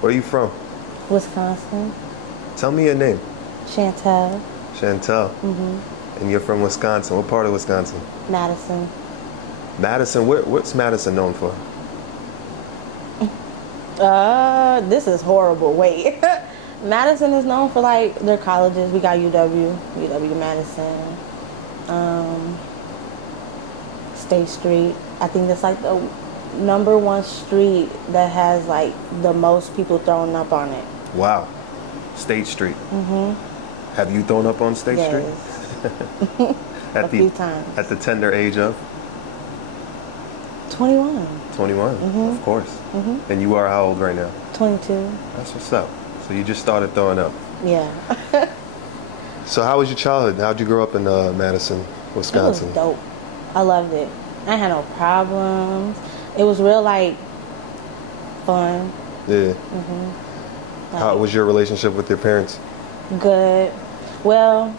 Where are you from? Wisconsin. Tell me your name. Chantel. Chantel. And you're from Wisconsin. What part of Wisconsin? Madison. Madison. What's Madison known for? This is horrible. Wait. Madison is known for like their colleges. We got UW Madison, State Street. I think that's like the #1 street that has like the most people thrown up on it. Wow. State Street. Have you thrown up on State Street? Yes. A few times. At the tender age of? 21. 21, of course. And you are how old right now? 22. That's what's up. So you just started throwing up. Yeah. So how was your childhood? How'd you grow up in Madison, Wisconsin? It was dope. I loved it. I had no problems. It was real like fun. Yeah. How was your relationship with your parents? Good. Well,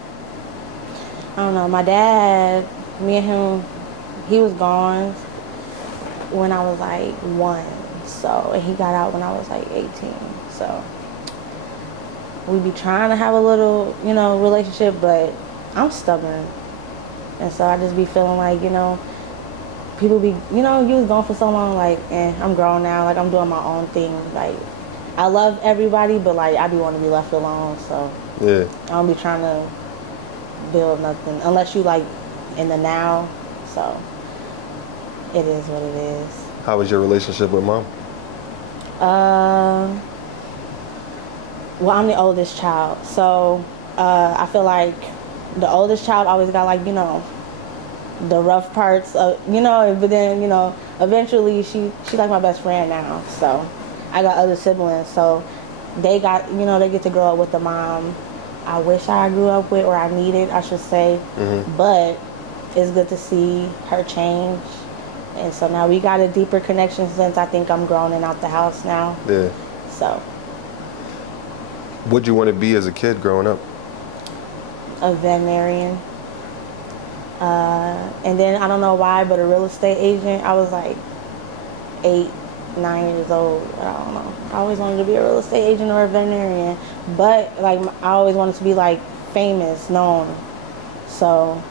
I don't know. My dad, me and him, he was gone when I was like 1. So, and he got out when I was like 18. So, we be trying to have a little, relationship, but I'm stubborn. And so I just be feeling like, people be, you was gone for so long, like, I'm grown now, like, I'm doing my own thing. Like, I love everybody, but, like, I be wanting to be left alone, so. Yeah. I don't be trying to build nothing, unless you, like, in the now, so. It is what it is. How was your relationship with mom? Well, I'm the oldest child, so I feel like the oldest child always got, like, the rough parts of, but then, eventually she's like my best friend now. So I got other siblings, so they got, they get to grow up with the mom I wish I grew up with, or I needed, I should say. But it's good to see her change. And so now we got a deeper connection since I think I'm grown and out the house now. Yeah. So. What'd you want to be as a kid growing up? A veterinarian. And then I don't know why, but a real estate agent. I was like 8, 9 years old. I don't know. I always wanted to be a real estate agent or a veterinarian. But like I always wanted to be like famous, known. So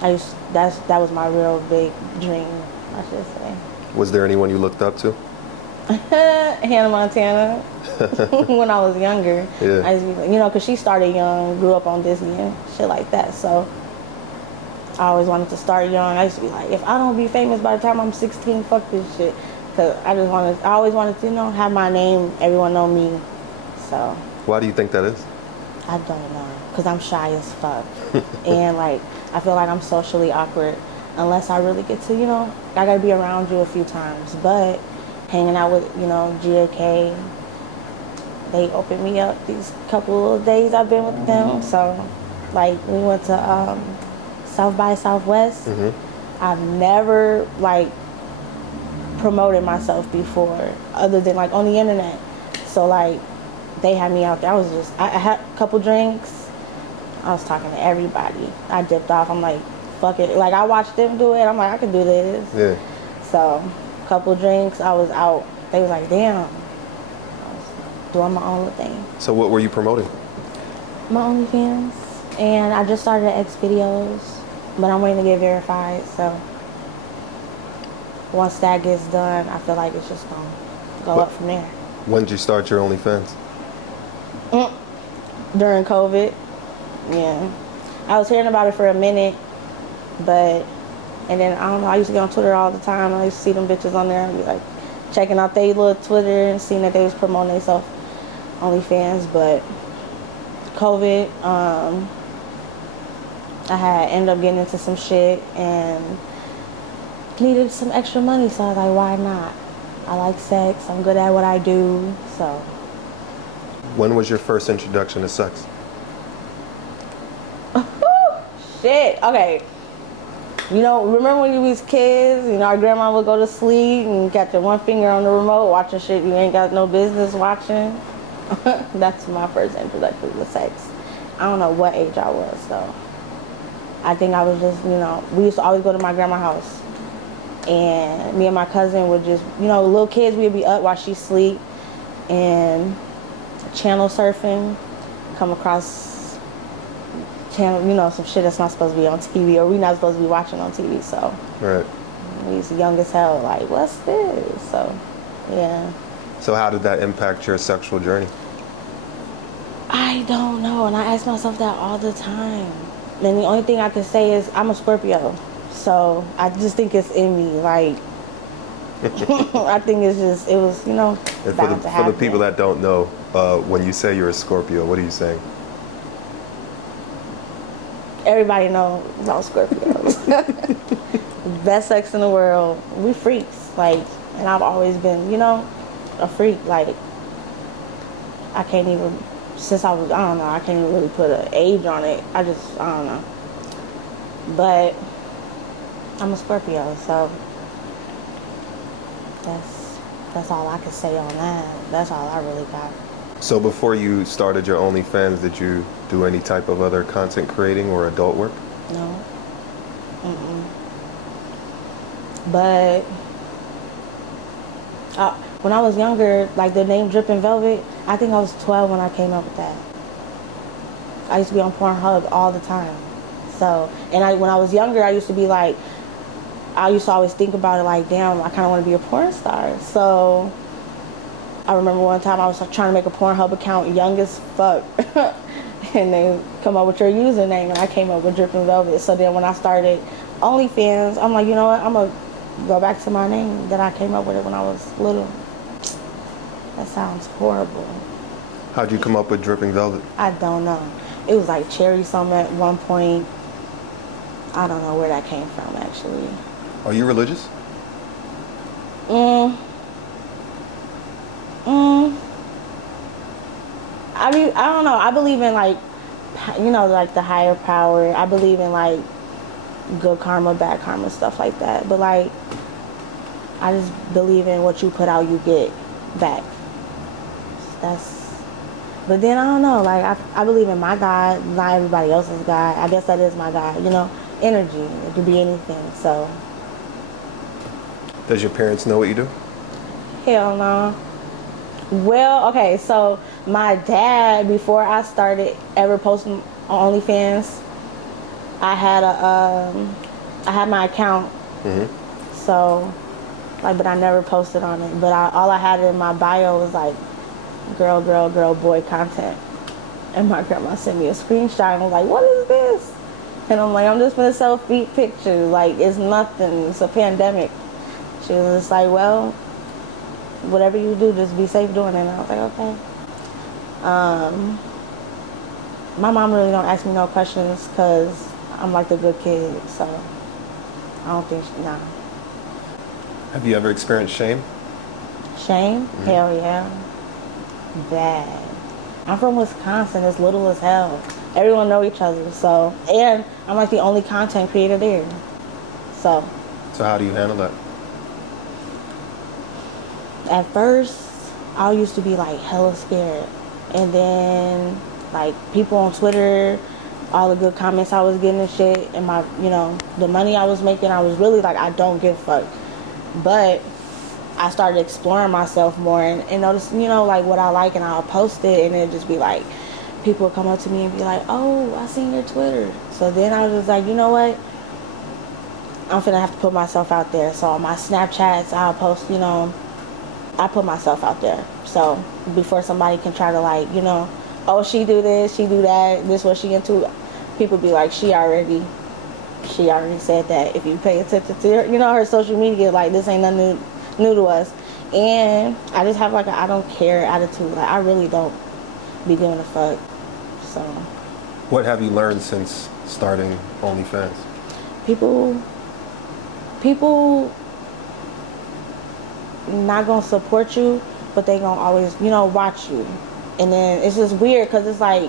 that was my real big dream, I should say. Was there anyone you looked up to? Hannah Montana. When I was younger. Yeah. I used to be, because she started young, grew up on Disney and shit like that. So I always wanted to start young. I used to be like, if I don't be famous by the time I'm 16, fuck this shit. Cause I always wanted to, have my name, everyone know me. So. Why do you think that is? I don't know, cause I'm shy as fuck. And like, I feel like I'm socially awkward unless I really get to, I gotta be around you a few times. But hanging out with, GOK, they opened me up these couple of days I've been with them. So, like, we went to South by Southwest. I've never, like, promoted myself before, other than, like, on the internet. So, like, they had me out there. I had a couple drinks. I was talking to everybody. I dipped off. I'm like, fuck it. Like, I watched them do it. I'm like, I can do this. Yeah. So, couple drinks, I was out. They was like, damn. I was doing my own little thing. So what were you promoting? My OnlyFans. And I just started X videos, but I'm waiting to get verified. So once that gets done, I feel like it's just going to go up from there. When did you start your OnlyFans? During COVID. Yeah. I was hearing about it for a minute, and then, I don't know, I used to get on Twitter all the time. I used to see them bitches on there and be like, checking out their little Twitter and seeing that they was promoting themselves OnlyFans. But COVID, I had ended up getting into some shit and needed some extra money. So I was like, why not? I like sex. I'm good at what I do. So. When was your first introduction to sex? Shit. Okay. Remember when you was kids, our grandma would go to sleep and got your one finger on the remote watching shit you ain't got no business watching? That's my first introduction to sex. I don't know what age I was, though. I think I was just, we used to always go to my grandma's house. And me and my cousin would just, little kids, we'd be up while she sleep. and channel surfing, come across channel, you know, some shit that's not supposed to be on TV or we not supposed to be watching on TV. So Right. he's young as hell, like, what's this? So, yeah. So how did that impact your sexual journey? I don't know, and I ask myself that all the time. And the only thing I can say is I'm a Scorpio, so I just think it's in me. Like, I think it's just, it was, you know, And bound to for happen. the people that don't know, when you say you're a Scorpio, what are you saying? Everybody knows about Scorpios. Best sex in the world. We freaks, like, and I've always been, you know, a freak. Like, I can't even, since I was, I don't know, I can't even really put an age on it. I don't know. But I'm a Scorpio, so that's all I can say on that. That's all I really got. So before you started your OnlyFans, did you do any type of other content creating or adult work? No. Mm-mm. But when I was younger, like the name Drippin Velvet, I think I was 12 when I came up with that. I used to be on Pornhub all the time. So, and when I was younger, I used to be like, I used to always think about it like, damn, I kind of want to be a porn star. So I remember one time I was trying to make a Pornhub account, young as fuck. And they come up with your username, and I came up with Drippin Velvet. So then when I started OnlyFans, I'm like, you know what, I'm going to go back to my name that I came up with it when I was little. That sounds horrible. How'd you come up with Drippin Velvet? I don't know. It was like cherry something at one point. I don't know where that came from, actually. Are you religious? I mean, I don't know. I believe in, like, you know, like the higher power. I believe in, like, good karma, bad karma, stuff like that. But, like, I just believe in what you put out, you get back. But then I don't know. Like, I believe in my God, not everybody else's God. I guess that is my God. You know, energy. It could be anything. So. Does your parents know what you do? Hell no. Well, okay, so my dad, before I started ever posting on OnlyFans, I had my account. Mm-hmm. So, like, but I never posted on it. But all I had in my bio was like girl, boy content. And my grandma sent me a screenshot and was like, what is this? And I'm like, I'm just gonna sell feet pictures. Like, it's nothing. It's a pandemic. She was just like, well, whatever you do, just be safe doing it. And I was like, okay. My mom really don't ask me no questions because I'm like the good kid. So I don't think, nah. Have you ever experienced shame? Shame? Mm-hmm. Hell yeah. Bad. I'm from Wisconsin. It's little as hell. Everyone know each other. So, and I'm like the only content creator there. So how do you handle that? At first, I used to be like hella scared. And then, like, people on Twitter, all the good comments I was getting and shit, and my, you know, the money I was making, I was really like, I don't give a fuck. But I started exploring myself more and noticed, you know, like what I like, and I'll post it, and it'd just be like, people would come up to me and be like, oh, I seen your Twitter. So then I was just like, you know what? I'm finna have to put myself out there. So on my Snapchats, I'll post, you know, I put myself out there. So before somebody can try to, like, you know, oh, she do this, she do that, this what she into, people be like, she already said that. If you pay attention to her, you know, her social media, like, this ain't nothing new to us. And I just have like a I don't care attitude. Like, I really don't be giving a fuck. So What have you learned since starting OnlyFans? People not gonna support you, but they gonna always, you know, watch you. And then it's just weird because it's like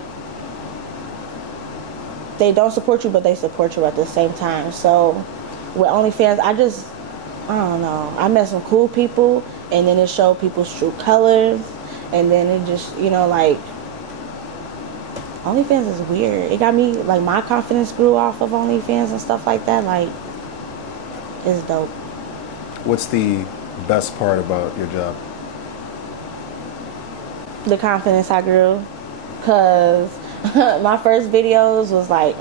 they don't support you, but they support you at the same time. So with OnlyFans, I don't know. I met some cool people, and then it showed people's true colors, and then it just, you know, like, OnlyFans is weird. It got me, like, my confidence grew off of OnlyFans and stuff like that. Like, it's dope. What's the best part about your job? The confidence I grew, cause my first videos was like,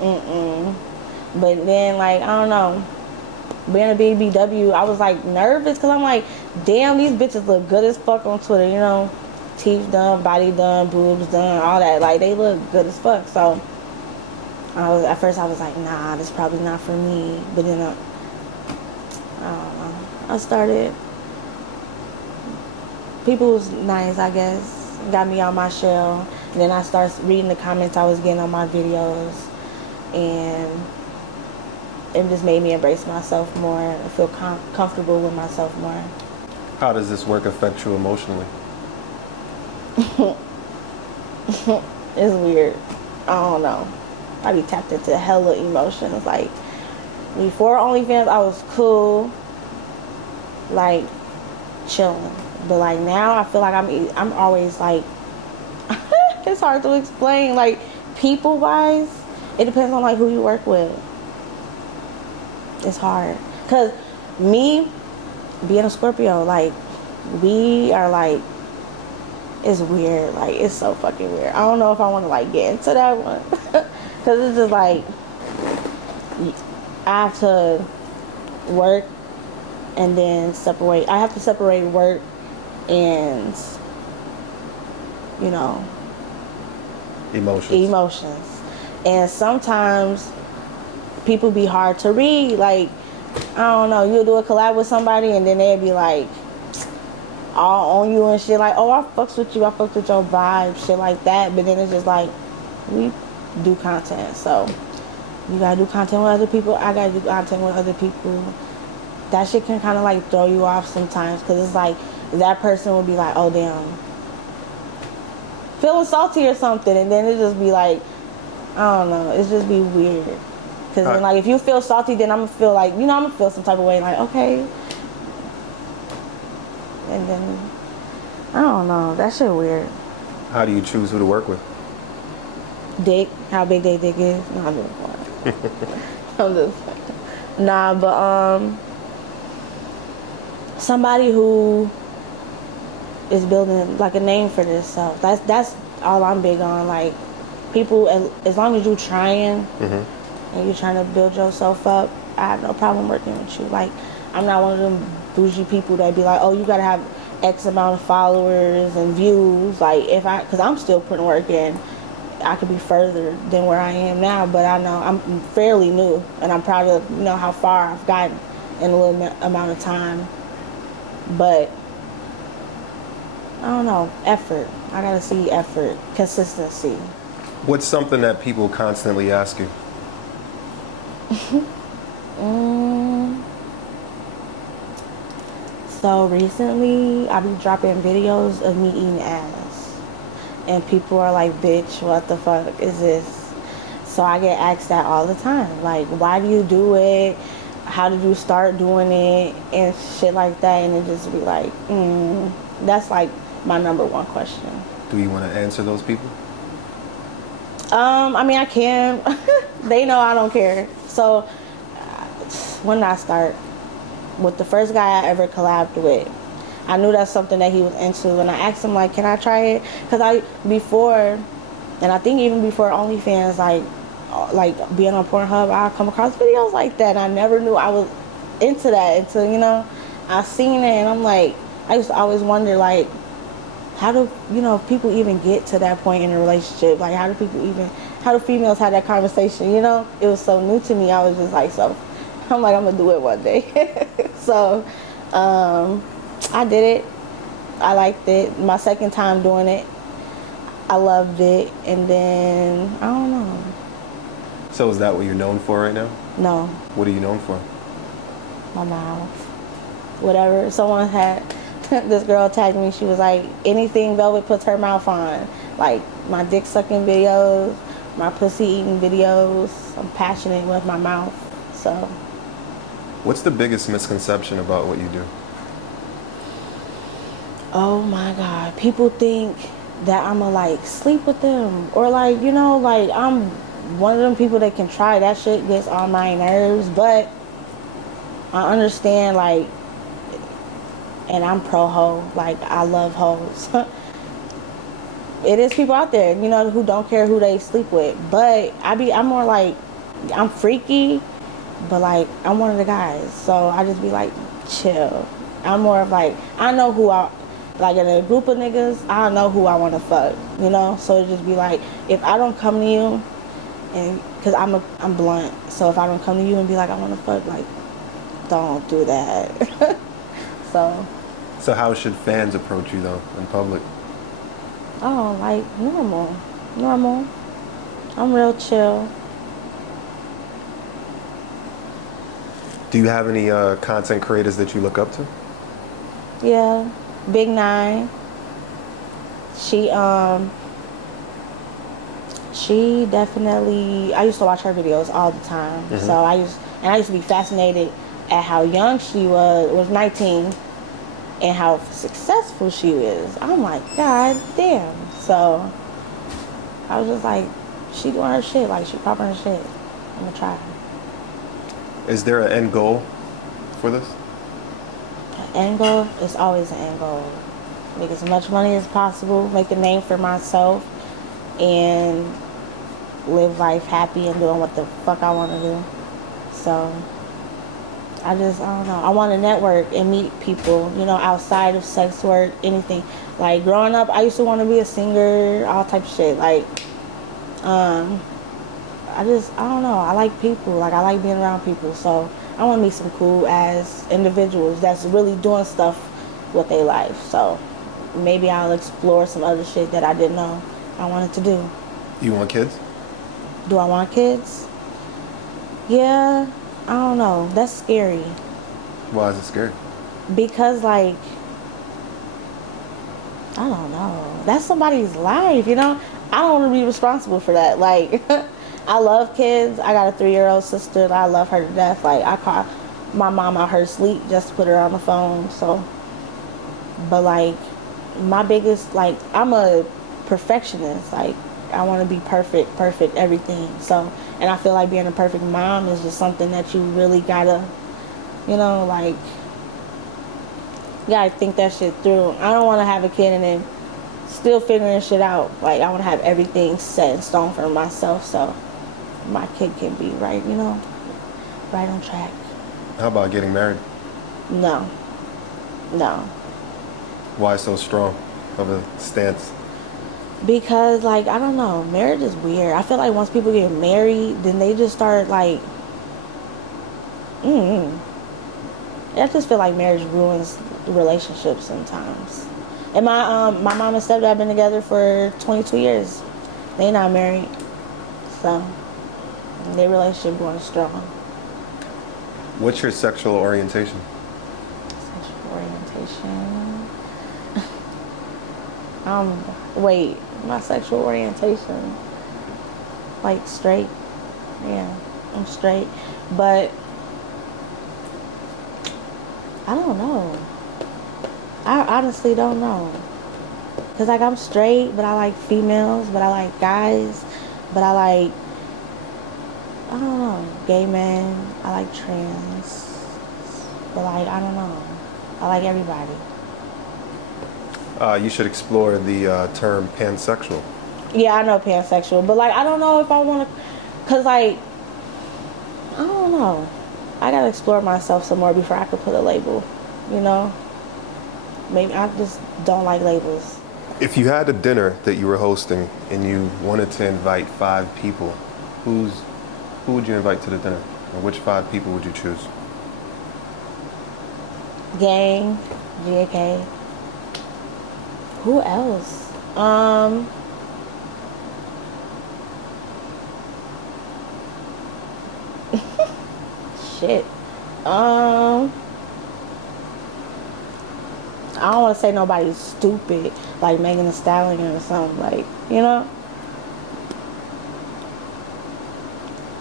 but then like I don't know, being a BBW, I was like nervous, cause I'm like, damn, these bitches look good as fuck on Twitter, you know, teeth done, body done, boobs done, all that, like they look good as fuck. So at first I was like, nah, this is probably not for me. But then I don't know, I started. People was nice, I guess, got me out my shell. And then I started reading the comments I was getting on my videos, and it just made me embrace myself more and feel comfortable with myself more. How does this work affect you emotionally? It's weird. I don't know. I be tapped into hella emotions. Like, before OnlyFans, I was cool, like, chilling. But, like, now I feel like I'm always, like, it's hard to explain. Like, people-wise, it depends on, like, who you work with. It's hard. Because me, being a Scorpio, like, we are, like, it's weird. Like, it's so fucking weird. I don't know if I want to, like, get into that one. Because it's just, like, I have to work and then separate. I have to separate work and, you know, emotions. And sometimes people be hard to read. Like, I don't know, you'll do a collab with somebody and then they'll be like all on you and shit, like, oh, I fucks with you, I fucks with your vibe, shit like that. But then it's just like, we do content, so you gotta do content with other people, I gotta do content with other people. That shit can kind of like throw you off sometimes, because it's like that person will be like, oh damn, feeling salty or something, and then it just be like, I don't know, it just be weird. Because then, like, if you feel salty, then I'm gonna feel like, you know, I'm gonna feel some type of way, like, okay. And then, I don't know, that shit weird. How do you choose who to work with? Dick, how big they dick is. No, I'm just playing. I'm just playing. Nah, but somebody who is building like a name for themselves. That's all I'm big on. Like, people, as long as you trying and you're trying to build yourself up, I have no problem working with you. Like, I'm not one of them bougie people that be like, oh, you gotta have X amount of followers and views. Like, because I'm still putting work in. I could be further than where I am now, but I know I'm fairly new, and I'm proud of, you know, how far I've gotten in a little amount of time. But I don't know, effort. I gotta see effort, consistency. What's something that people constantly ask you? So recently, I be dropping videos of me eating ass. And people are like, bitch, what the fuck is this? So I get asked that all the time. Like, why do you do it? How did you start doing it? And shit like that. And it just be like, that's like my number one question. Do you want to answer those people? I mean, I can. They know I don't care. So when did I start? With the first guy I ever collabed with, I knew that's something that he was into, and I asked him, like, can I try it? Because before, and I think even before OnlyFans, like being on Pornhub, I come across videos like that, and I never knew I was into that until, you know, I seen it, and I'm like, I used to always wonder, like, how do, you know, people even get to that point in a relationship? Like, how do females have that conversation, you know? It was so new to me. I was just like, I'm like, I'm gonna do it one day. So, I did it. I liked it. My second time doing it, I loved it. And then, I don't know. So is that what you're known for right now? No. What are you known for? My mouth. Whatever. Someone had, this girl tagged me. She was like, anything Velvet puts her mouth on. Like, my dick sucking videos, my pussy eating videos. I'm passionate with my mouth. So. What's the biggest misconception about what you do? Oh my God. People think that I'ma like sleep with them, or like, you know, like I'm one of them people that can try. That shit gets on my nerves, but I understand, like, and I'm pro hoe. Like, I love hoes. It is people out there, you know, who don't care who they sleep with. But I'm more like, I'm freaky, but like, I'm one of the guys. So I just be like, chill. I'm more of like, I know who like in a group of niggas, I know who I want to fuck, you know? So it just be like, if I don't come to you, and because I'm blunt, so if I don't come to you and be like, I want to fuck, like, don't do that. So how should fans approach you though in public? oh, like normal. I'm real chill. Do you have any content creators that you look up to? Yeah, Big Nine. She definitely. I used to watch her videos all the time. Mm-hmm. So I used to be fascinated at how young she was 19, and how successful she is. I'm like, God damn. So I was just like, she doing her shit. Like, she popping her shit. I'm gonna try. Is there an end goal for this? End goal is always an end goal. Make as much money as possible, make a name for myself, and live life happy and doing what the fuck I want to do. So I don't know. I want to network and meet people, you know, outside of sex work, anything. Like, growing up, I used to want to be a singer, all type of shit. Like, I don't know. I like people. Like, I like being around people. So I want to meet some cool ass individuals that's really doing stuff with their life. So maybe I'll explore some other shit that I didn't know I wanted to do. You want kids? Do I want kids? Yeah, I don't know. That's scary. Why is it scary? Because, like, I don't know. That's somebody's life, you know? I don't want to be responsible for that. Like, I love kids. I got a 3-year-old sister and I love her to death. Like, I call my mom out her sleep just to put her on the phone. So, but like, my biggest, like, I'm a perfectionist. Like, I want to be perfect everything. So, and I feel like being a perfect mom is just something that you really gotta, you know, like, you gotta think that shit through. I don't want to have a kid and then still figuring shit out. Like, I want to have everything set in stone for myself, so my kid can be right, you know, right on track. How about getting married? No. Why so strong of a stance? Because, like, I don't know, marriage is weird. I feel like once people get married, then they just start, like, I just feel like marriage ruins relationships sometimes. And my mom and stepdad have been together for 22 years. They not married. So, their relationship going strong. What's your sexual orientation? Sexual orientation? Wait, my sexual orientation, like, straight. Yeah, I'm straight. But I don't know. I honestly don't know. Cause, like, I'm straight, but I like females, but I like guys, but I like, I don't know, gay men. I like trans, but, like, I don't know. I like everybody. You should explore the term pansexual. Yeah, I know pansexual, but, like, I don't know if I want to, cause, like, I don't know. I gotta explore myself some more before I could put a label, you know? Maybe I just don't like labels. If you had a dinner that you were hosting and you wanted to invite 5 people, who would you invite to the dinner? Or which 5 people would you choose? Gang, GAK. Who else? Shit. I don't want to say nobody's stupid, like Megan Thee Stallion or something, like, you know?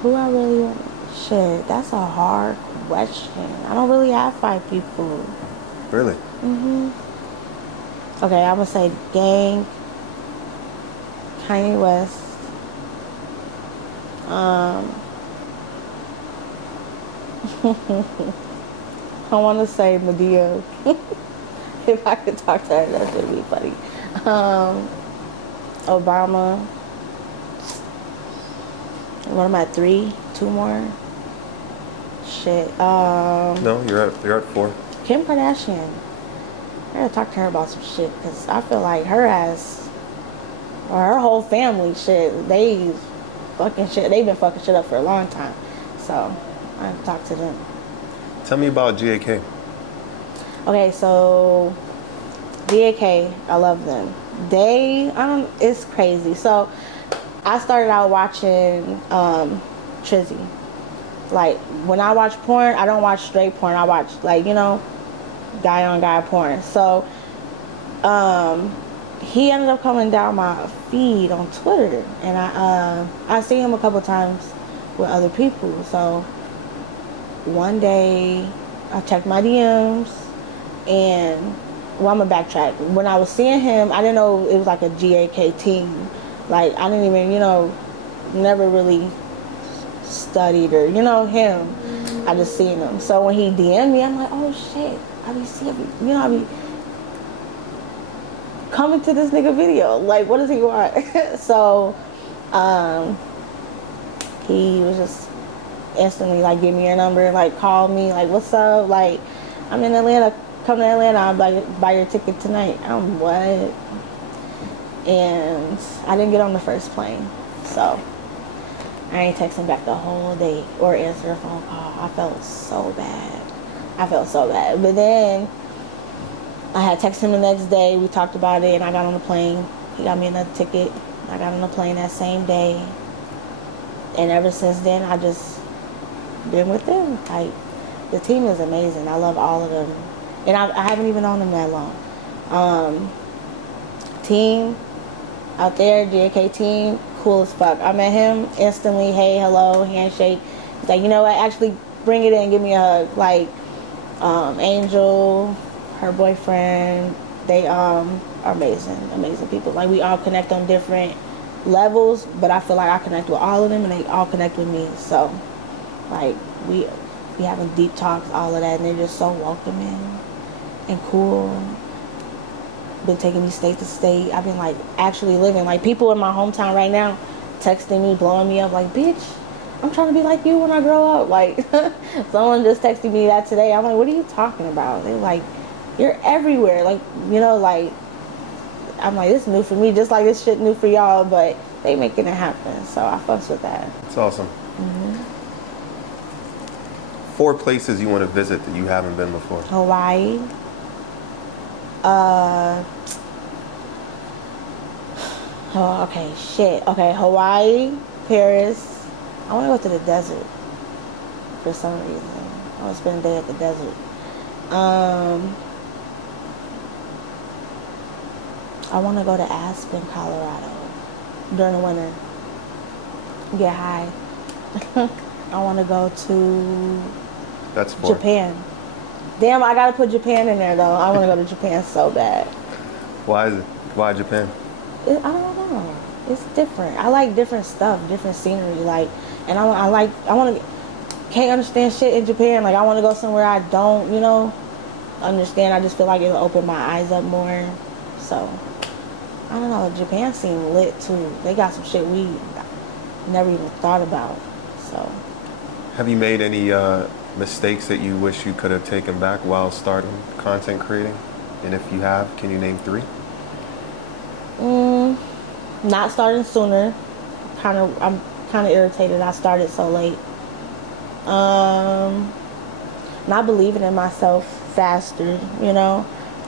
Who I really want? Shit, that's a hard question. I don't really have 5 people. Really? Okay, I'm gonna say Gang, Kanye West, I want to say Medea. If I could talk to her, that would be funny. Obama. What am I at? 3? 2 more? Shit. No, you're at 4. Kim Kardashian. I gotta talk to her about some shit because I feel like her ass or her whole family shit. They've been fucking shit up for a long time. So I gotta talk to them. Tell me about GAK. Okay, so GAK, I love them. It's crazy. So I started out watching Trizzy. Like, when I watch porn, I don't watch straight porn. I watch, like, guy on guy porn. So he ended up coming down my feed on Twitter, and I seen him a couple times with other people. So one day I checked my DMs, and I'm gonna backtrack. When I was seeing him, I didn't know it was like a GAK team. Like, I didn't even, never really studied or, him. I just seen him. So when he DM'd me, I'm like, oh shit. I be seeing, I be coming to this nigga video. Like, what does he want? So he was just instantly like, give me your number, like call me, like, what's up? Like, I'm in Atlanta, come to Atlanta, I'll buy your ticket tonight. I'm what? And I didn't get on the first plane. So I ain't texting back the whole day or answer a phone call. I felt so bad. But then I had texted him the next day. We talked about it, and I got on the plane. He got me another ticket. I got on the plane that same day. And ever since then, I just been with them. Like, the team is amazing. I love all of them. And I haven't even known them that long. Team out there, GAK team, cool as fuck. I met him instantly. Hey, hello, handshake. He's like, you know what? Actually, bring it in. Give me a hug. Like, Angel, her boyfriend, they are amazing people. Like, we all connect on different levels, but I feel like I connect with all of them, and they all connect with me. So, like, we having deep talks, all of that, and they're just so welcoming and cool. Been taking me state to state. I've been, like, actually living. Like, people in my hometown right now texting me, blowing me up, like, bitch, I'm trying to be like you when I grow up. Like, someone just texted me that today. I'm like, what are you talking about? They're like, you're everywhere. Like, like, I'm like, this is new for me, just like this shit new for y'all, but they making it happen. So I fucks with that. It's awesome. 4 places you want to visit that you haven't been before. Hawaii. Oh, okay, shit. Okay, Hawaii, Paris. I want to go to the desert for some reason. I want to spend a day at the desert. I want to go to Aspen, Colorado during the winter. Get high. I want to go to That's 4. Japan. Damn, I got to put Japan in there, though. I want to go to Japan so bad. Why is it? Why Japan? I don't know. It's different. I like different stuff, different scenery. Like, and can't understand shit in Japan. Like, I want to go somewhere I don't, understand. I just feel like it'll open my eyes up more. So, I don't know. Japan seemed lit too. They got some shit we never even thought about. So. Have you made any mistakes that you wish you could have taken back while starting content creating? And if you have, can you name 3? Not starting sooner. I'm kind of irritated I started so late. Not believing in myself faster,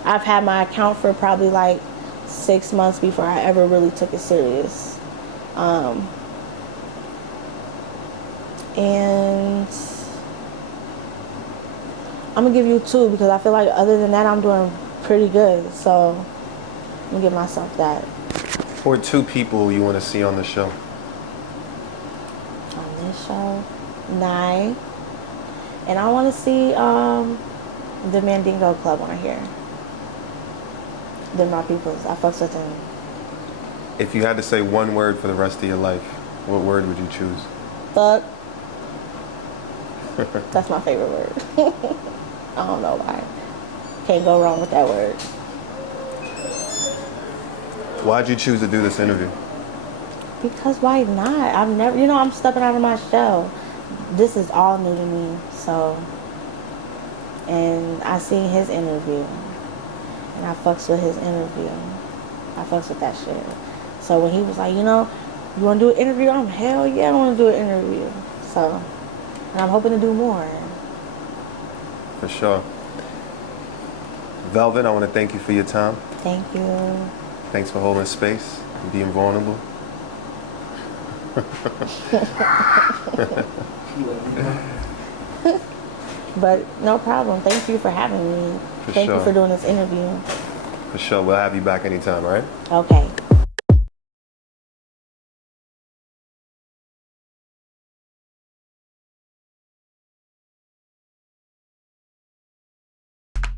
I've had my account for probably like 6 months before I ever really took it serious. And I'm gonna give you 2 because I feel like other than that I'm doing pretty good. So I'm gonna give myself that. Or 2 people you want to see on the show? On this show, Nye. And I want to see the Mandingo Club on here. They're my peoples. I fucks with them. If you had to say one word for the rest of your life, what word would you choose? Fuck. That's my favorite word. I don't know why. Can't go wrong with that word. Why'd you choose to do this interview? Because why not? I've never, I'm stepping out of my shell. This is all new to me. So, and I seen his interview, and I fucks with his interview. I fucks with that shit. So when he was like, you want to do an interview? I'm hell yeah, I want to do an interview. So, and I'm hoping to do more. For sure. Velvet, I want to thank you for your time. Thank you. Thanks for holding space and being vulnerable. But no problem. Thank you for having me. Thank you for doing this interview. For sure. We'll have you back anytime, all right? Okay.